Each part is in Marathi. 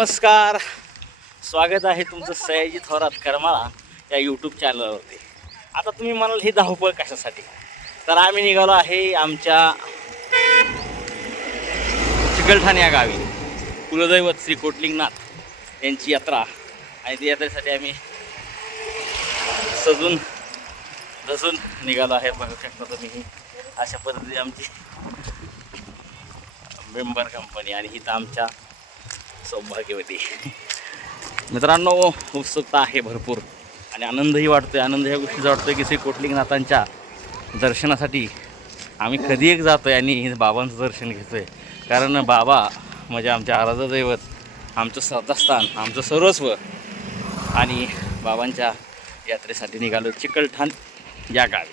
नमस्कार. स्वागत आहे तुमचं सयाजी थोरात करमाळा या यूट्यूब चॅनलवरती आता तुम्ही म्हणाल ही धावपळ कशासाठी? तर आम्ही निघालो आहे आमच्या चिकलठाण या गावी. कुलदैवत श्री कोटलिंगनाथ यांची यात्रा आणि त्या यात्रेसाठी आम्ही सजून धसून निघालो आहे. बघू शकता तुम्ही ही अशा पद्धतीने आमची मेंबर कंपनी आणि इथं आमच्या सौभाग्यवती. मित्रांनो उत्सुकता आहे भरपूर. आणि आनंदही वाटतोय. आनंद ह्या गोष्टीचा आहे की श्री कोटलिंगनाथांच्या दर्शनासाठी आम्ही कधी एक जातो आहे आणि बाबांचं दर्शन घेतो आहे कारण बाबा म्हणजे आमच्या आराध्य दैवत आमचं श्रद्धास्थान आमचं सर्वस्व आणि बाबांच्या यात्रेसाठी निघालो चिकलठाण या गावी.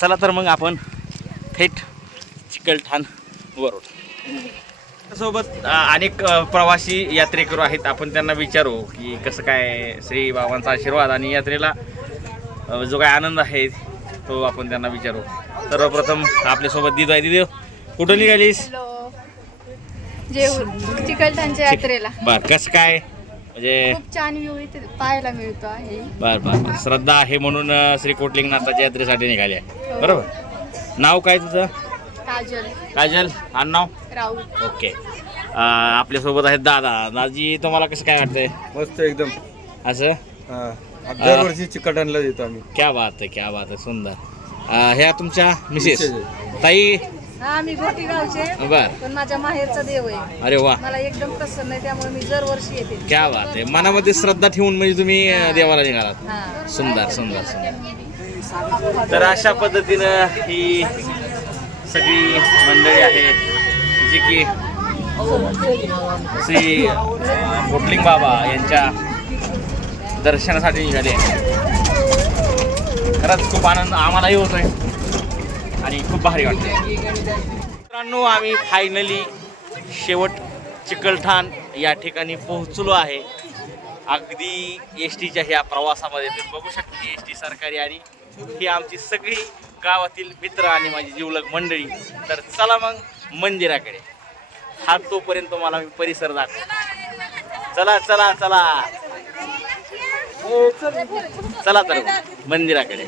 चला तर मग आपण थेट चिकलठाण वरून सोबत अनेक प्रवासी यात्रेकरू आहेत. आपण त्यांना विचारू की कसं काय श्री बाबांचा आशीर्वाद आणि यात्रेला जो काय आनंद आहे तो आपण त्यांना विचारू. सर्वप्रथम आपल्यासोबत दिदू आहे दिदू कुठं निघालीस? चिकलठाणच्या यात्रेला. बर कसं काय? म्हणजे खूप छान व्ह्यू इथे पाहायला मिळतो आहे. बर बर श्रद्धा आहे म्हणून श्री कोटलिंगनाथाच्या यात्रेसाठी निघाली आहे. बरोबर? नाव काय तुझं? काजल. काजल आडनाव राऊत ओके. अ, आपल्यासोबत आहेत दादा. दादाजी तुम्हाला कसं काय वाटतंय? मस्त एकदम. असं? हा. दरवर्षी चिकटनला देतो आम्ही. क्या बात आहे क्या बात आहे सुंदर. अं, ह्या तुमच्या मिसेस? मिसेस ताई? हा मी घोटी गावचे बर. पण माझ्या माहेरचा देव आहे. अरे वा. मला एकदम प्रसन्न आहे त्यामुळे मी दरवर्षी येते. क्या बात आहे. मनामध्ये श्रद्धा ठेवून म्हणजे तुम्ही अं, देवाला निघालात. हा. सुंदर सुंदर सुंदर. तर अशा पद्धतीनं ही सगळी मंडळी आहे जी की श्री कोटलिंग बाबा यांच्या दर्शनासाठी निघाले खरंच खूप आनंद आम्हालाही होतोय आणि खूप भारी वाटतंय. मित्रांनो आम्ही फायनली शेवट चिकलठाण या ठिकाणी पोहोचलो आहे. अगदी एस टीच्या ह्या प्रवासामध्ये तुम्ही बघू शकता एस टी सरकारी आणि ही आमची सगळी गावातील मित्र आणि माझी जीवलग मंडळी. तर चला मग मंदिराकडे. हा तोपर्यंत तुम्हाला मी परिसर दाखव चला चला चला. चला तर मंदिराकडे.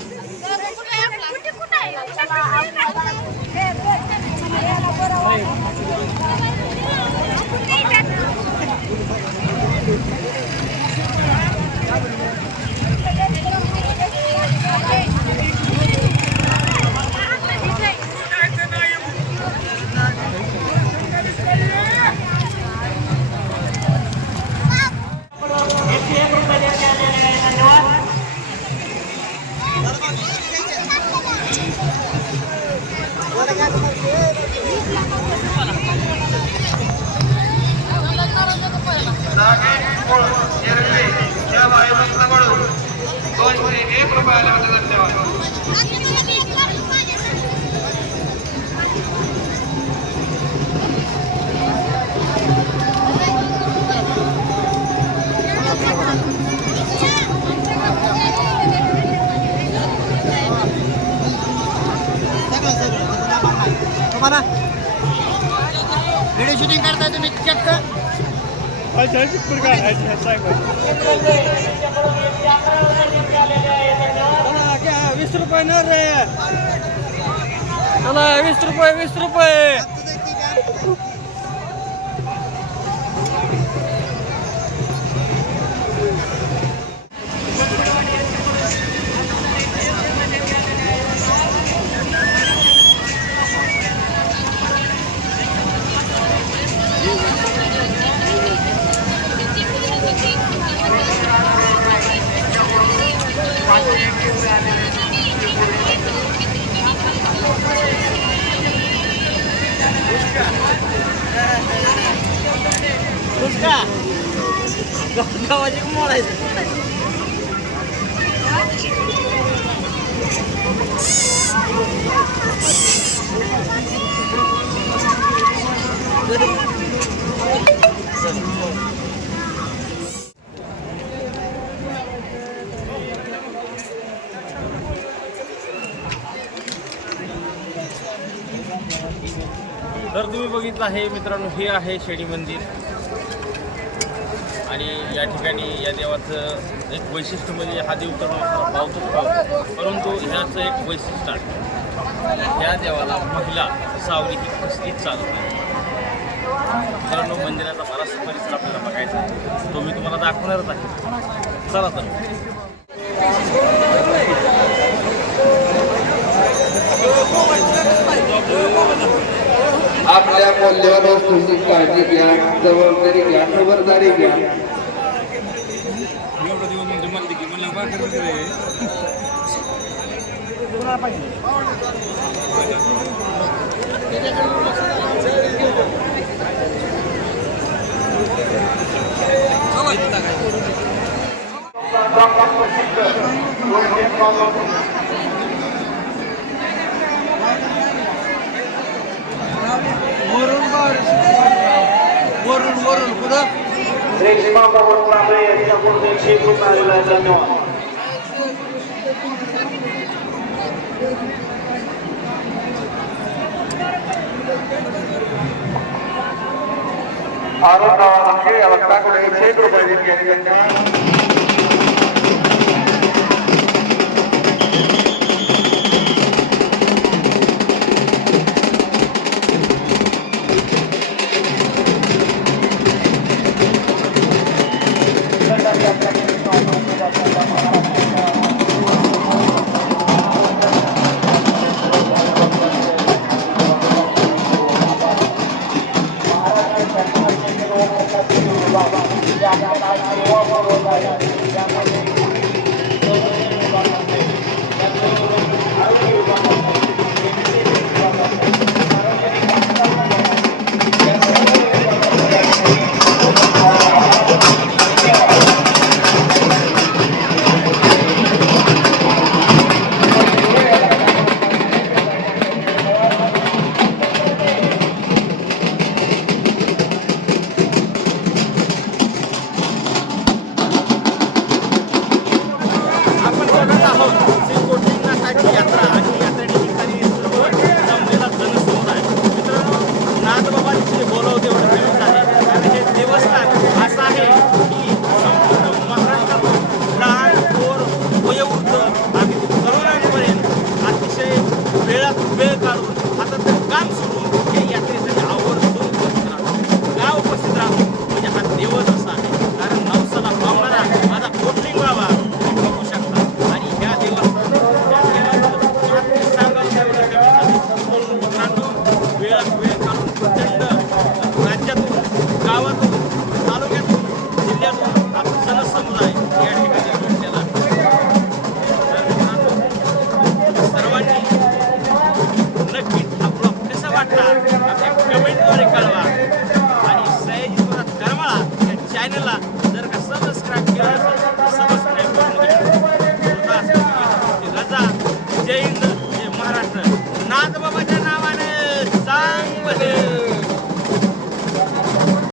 व्हिडिओ शूटिंग करताय तुम्ही चेक वीस रुपये न रे. चला वीस रुपये वीस रुपये. गावाची मोडायचं तर तुम्ही बघितलं आहे मित्रांनो हे आहे शेडी मंदिर. आणि या ठिकाणी या देवाचं एक वैशिष्ट्य म्हणजे हा देव तर पावतोच पावतो परंतु ह्याचं एक वैशिष्ट्य आहे. या देवाला महिला सावली ही कसलीच चालत नाही. मित्रांनो मंदिराचा बराचसा परिसर आपल्याला बघायचा तो मी तुम्हाला दाखवणारच आहे. चला तर. आपल्या मौल्यवान वस्तूंची काळजी घ्या जबाबदारी घ्या खबरदारी घ्या. للإمام أبو القعبية يقول للشيخ إلى جميعا ఆరోగ్య వాళ్ళకి అలా కాకుండా చేతులు బయటికి వెళ్ళి